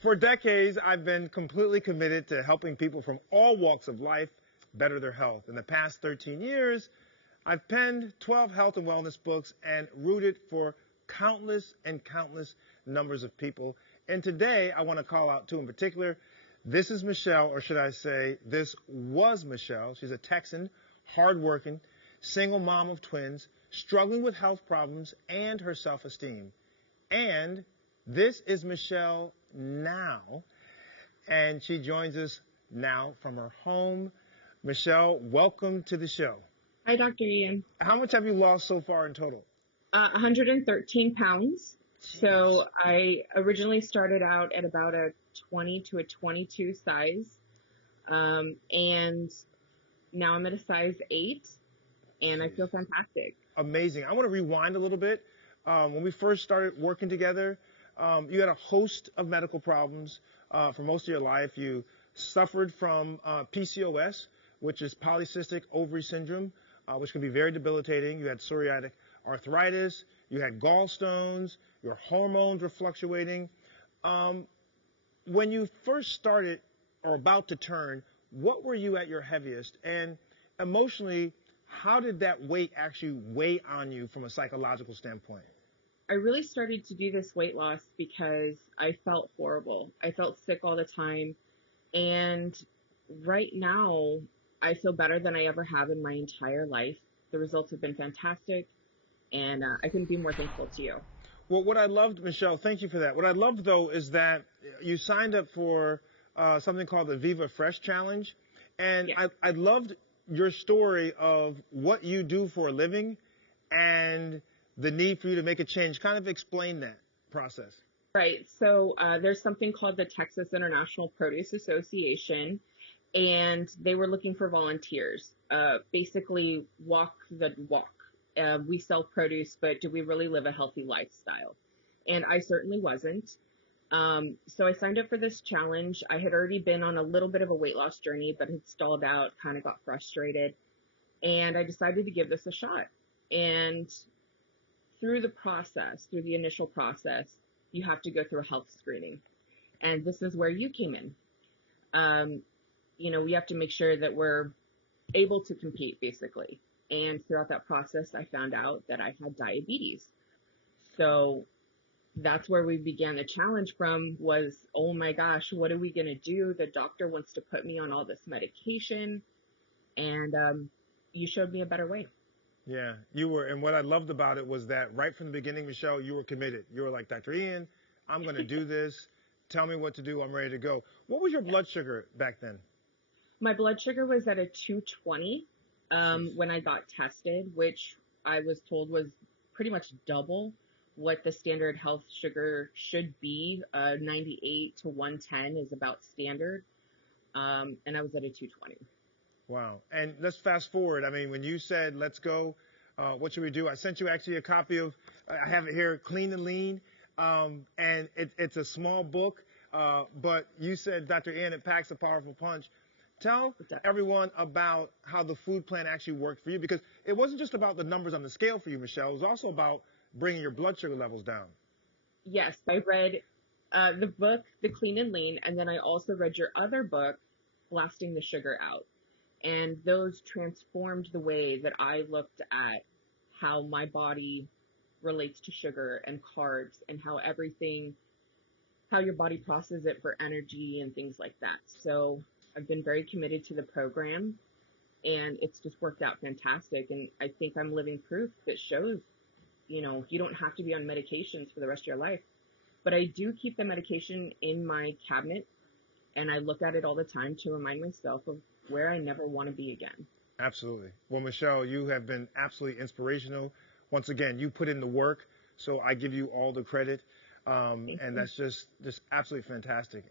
For decades, I've been completely committed to helping people from all walks of life better their health. In the past 13 years, I've penned 12 health and wellness books and rooted for countless and countless numbers of people. And today, I want to call out two in particular. This is Michelle, or should I say, this was Michelle. She's a Texan, hardworking, single mom of twins, struggling with health problems and her self-esteem. And this is Michelle now, and she joins us now from her home. Michelle, welcome to the show. Hi, Dr. Ian. How much have you lost so far in total? 113 pounds. Jeez. So I originally started out at about a 20 to a 22 size, and now I'm at a size 8, and I feel fantastic. Amazing. I want to rewind a little bit. When we first started working together, you had a host of medical problems for most of your life. You suffered from PCOS, which is polycystic ovary syndrome, which can be very debilitating. You had psoriatic arthritis. You had gallstones. Your hormones were fluctuating. When you first started or about to turn, what were you at your heaviest? And emotionally, how did that weight actually weigh on you from a psychological standpoint? I really started to do this weight loss because I felt horrible. I felt sick all the time. And right now, I feel better than I ever have in my entire life. The results have been fantastic, and I couldn't be more thankful to you. Well, what I loved, Michelle, thank you for that. What I loved, though, is that you signed up for something called the Viva Fresh Challenge. And Yeah. I loved your story of what you do for a living and the need for you to make a change. Kind of explain that process. Right. So there's something called the Texas International Produce Association, and they were looking for volunteers. Basically, walk the walk. We sell produce, but do we really live a healthy lifestyle? And I certainly wasn't. So I signed up for this challenge. I had already been on a little bit of a weight loss journey, but had stalled out, kind of got frustrated. And I decided to give this a shot. And through the initial process, you have to go through a health screening. And this is where you came in. We have to make sure that we're able to compete, basically. And throughout that process, I found out that I had diabetes. So that's where we began the challenge from was, oh my gosh, what are we going to do? The doctor wants to put me on all this medication. And you showed me a better way. Yeah, you were. And what I loved about it was that right from the beginning, Michelle, you were committed. You were like, Dr. Ian, I'm going to do this. Tell me what to do. I'm ready to go. What was your blood sugar back then? My blood sugar was at a 220 when I got tested, which I was told was pretty much double what the standard health sugar should be. 98 to 110 is about standard. And I was at a 220. Wow. And let's fast forward. I mean, when you said, let's go, what should we do? I sent you actually a copy of, I have it here, Clean and Lean. And it's a small book, but you said, Dr. Ian, it packs a powerful punch. Tell everyone about how the food plan actually worked for you, because it wasn't just about the numbers on the scale for you, Michelle. It was also about bringing your blood sugar levels down. Yes, I read the book, The Clean and Lean, and then I also read your other book, Blasting the Sugar Out. And those transformed the way that I looked at how my body relates to sugar and carbs and how your body processes it for energy and things like that. So I've been very committed to the program, and it's just worked out fantastic. And I think I'm living proof that shows, you don't have to be on medications for the rest of your life. But I do keep the medication in my cabinet, and I look at it all the time to remind myself of where I never want to be again. Absolutely. Well, Michelle, you have been absolutely inspirational. Once again, you put in the work, so I give you all the credit. And that's just absolutely fantastic.